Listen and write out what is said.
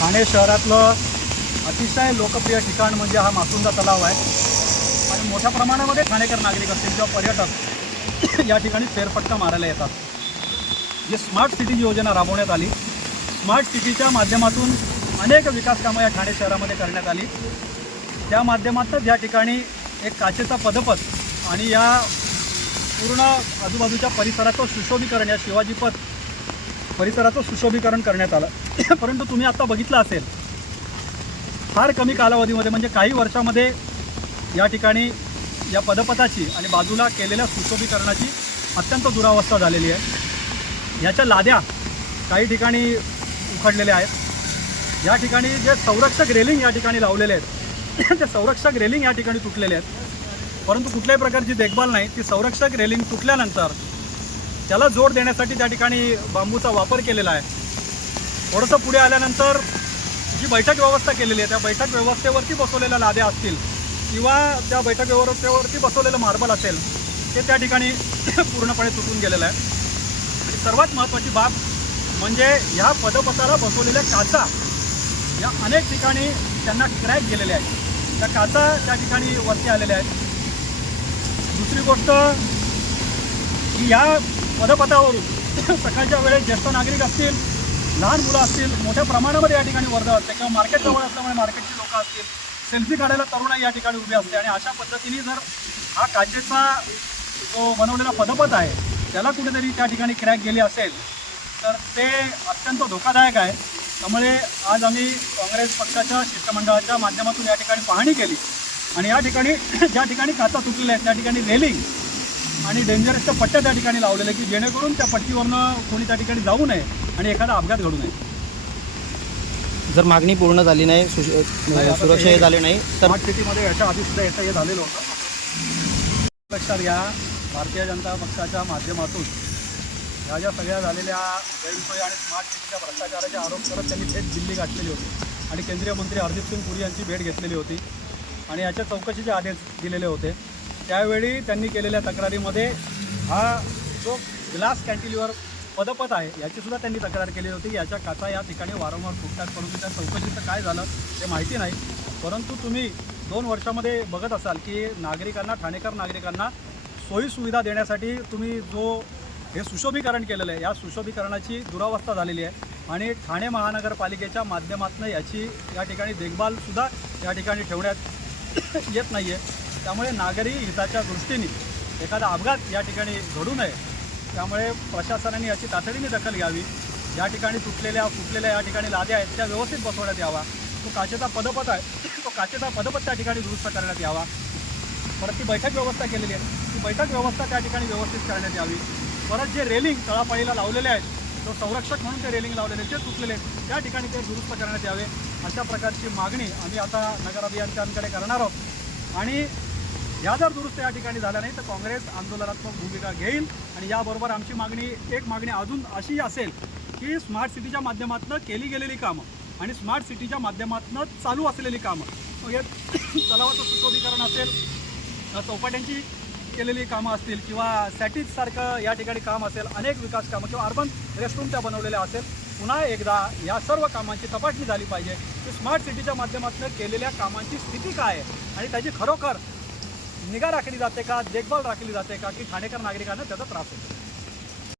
ठाणे शहरातलं अतिशय लोकप्रिय ठिकाण म्हणजे हा मासुंदा तलाव आहे. आणि मोठ्या प्रमाणामध्ये ठाणेकर नागरिक असतील किंवा पर्यटक या ठिकाणी फेरफटका मारायला येतात. जी स्मार्ट सिटी योजना राबवण्यात आली स्मार्ट सिटीच्या माध्यमातून अनेक विकास कामं या ठाणे शहरामध्ये करण्यात आली. त्या माध्यमातच या ठिकाणी एक काचेचा पदपथ आणि या पूर्ण आजूबाजूच्या परिसराचं सुशोभीकरण या शिवाजी पथ परिसराचं सुशोभीकरण करण्यात आलं. परंतु तुम्ही आता बघितलं असेल फार कमी कालावधीमध्ये म्हणजे काही वर्षामध्ये या ठिकाणी या पदपथाची आणि बाजूला केलेल्या सुशोभीकरणाची अत्यंत दुरावस्था झालेली आहे. याच्या लाद्या काही ठिकाणी उखडलेल्या आहेत. या ठिकाणी जे संरक्षक रेलिंग या ठिकाणी लावलेले आहेत ते संरक्षक रेलिंग या ठिकाणी तुटलेले आहेत. परंतु कुठल्याही प्रकारची देखभाल नाही. ती संरक्षक रेलिंग तुटल्यानंतर त्याला जोड देण्यासाठी त्या ठिकाणी बांबूचा वापर केलेला आहे. थोडंसं पुढे आल्यानंतर जी बैठक व्यवस्था केलेली आहे त्या बैठक व्यवस्थेवरती बसवलेल्या लाद्या असतील किंवा त्या बैठक व्यवस्थेवरती बसवलेलं मार्बल असेल ते त्या ठिकाणी पूर्णपणे तुटून गेलेलं आहे. आणि सर्वात महत्त्वाची बाब म्हणजे ह्या पदपथाला बसवलेल्या काचा या अनेक ठिकाणी त्यांना क्रॅक गेलेल्या आहेत. त्या काचा त्या ठिकाणी वरती आलेल्या आहेत. दुसरी गोष्ट की या पदपथावरून. सकाळच्या वेळेस ज्येष्ठ नागरिक असतील लहान मुलं असतील मोठ्या प्रमाणामध्ये या ठिकाणी वर्दळ असते किंवा मार्केट जवळ असल्यामुळे मार्केटची लोकं असतील सेल्फी काढायला तरुणाई या ठिकाणी उभी असते आणि अशा पद्धतीने जर हा काचेचा जो बनवलेला पदपथ आहे त्याला कुठेतरी त्या ठिकाणी क्रॅक गेली असेल तर ते अत्यंत धोकादायक आहे. त्यामुळे आज आम्ही काँग्रेस पक्षाच्या शिष्टमंडळाच्या माध्यमातून या ठिकाणी पाहणी केली. आणि या ठिकाणी ज्या ठिकाणी काचा तुटलेल्या आहेत त्या ठिकाणी रेलिंग आणि डेंजरसच्या पट्ट्या त्या ठिकाणी लावलेल्या की जेणेकरून त्या पट्टीवरनं कोणी त्या ठिकाणी जाऊ नये आणि एखादा अपघात घडू नये. जर मागणी पूर्ण झाली नाही सुरक्षा हे झाले नाही तर स्मार्ट सिटीमध्ये याच्या आधी सुद्धा याचं हे झालेलं होतं. लक्षात घ्या भारतीय जनता पक्षाच्या माध्यमातून ह्या ज्या सगळ्या झालेल्या गैरसोयी आणि स्मार्ट सिटीच्या भ्रष्टाचाराचे आरोप करत त्यांनी थेट दिल्ली गाठलेली होती. आणि केंद्रीय मंत्री हरदीप सिंग पुरी यांची भेट घेतलेली होती. आणि याच्या चौकशीचे आदेश दिलेले होते. त्यावेळी त्यांनी केलेल्या तक्रारीमध्ये हा जो ग्लास कॅन्टिलिव्हर पदपथ आहे याचीसुद्धा त्यांनी तक्रार केली होती. याच्या काचा या ठिकाणी वारंवार फुटतात. परंतु त्या चौकशीचं काय झालं ते माहिती नाही. परंतु तुम्ही दोन वर्षामध्ये बघत असाल की नागरिकांना ठाणेकर नागरिकांना सोयीसुविधा देण्यासाठी तुम्ही जो हे सुशोभीकरण केलेलं आहे या सुशोभीकरणाची दुरावस्था झालेली आहे. आणि ठाणे महानगरपालिकेच्या माध्यमातून याची या ठिकाणी देखभालसुद्धा या ठिकाणी ठेवण्यात येत नाही आहे त्यामुळे नागरी हिताच्या दृष्टीने एखादा अपघात या ठिकाणी घडू नये. त्यामुळे प्रशासनाने याची तातडीने दखल घ्यावी. या ठिकाणी तुटलेल्या फुटलेल्या या ठिकाणी लाद्या आहेत त्या व्यवस्थित बसवण्यात यावा तो काचेचा पदपथ आहे तो काचेचा पदपथ त्या ठिकाणी दुरुस्त करण्यात यावा. परत ती बैठक व्यवस्था केलेली आहे. ती बैठक व्यवस्था त्या ठिकाणी व्यवस्थित करण्यात यावी. परत जे रेलिंग तळापाळीला लावलेले आहेत जो संरक्षक म्हणून ते रेलिंग लावलेले जे तुटलेले त्या ठिकाणी ते दुरुस्त करण्यात यावे. अशा प्रकारची मागणी आम्ही आता नगर अभियंत्यांकडे करणार आहोत. आणि या जर दुरुस्त या ठिकाणी झाल्या नाही तर काँग्रेस आंदोलनात्मक भूमिका घेईल. आणि याबरोबर आमची मागणी एक मागणी अजून अशी असेल की स्मार्ट सिटीच्या माध्यमातून केली गेलेली कामं आणि स्मार्ट सिटीच्या माध्यमातून चालू असलेली कामं. मग हे तलावाचं सुशोभीकरण असेल चौपाट्यांची केलेली कामं असतील किंवा सॅटीजसारखं या ठिकाणी काम असेल अनेक विकास कामं किंवा अर्बन रेस्टरूम त्या बनवलेल्या असेल पुन्हा एकदा या सर्व कामांची तपासणी झाली पाहिजे. की स्मार्ट सिटीच्या माध्यमातून केलेल्या कामांची स्थिती काय आहे आणि त्याची खरोखर निगा राखली जाते का देखभाल राखली जाते का की ठाणेकर नागरिकांना त्याचा त्रास होतो?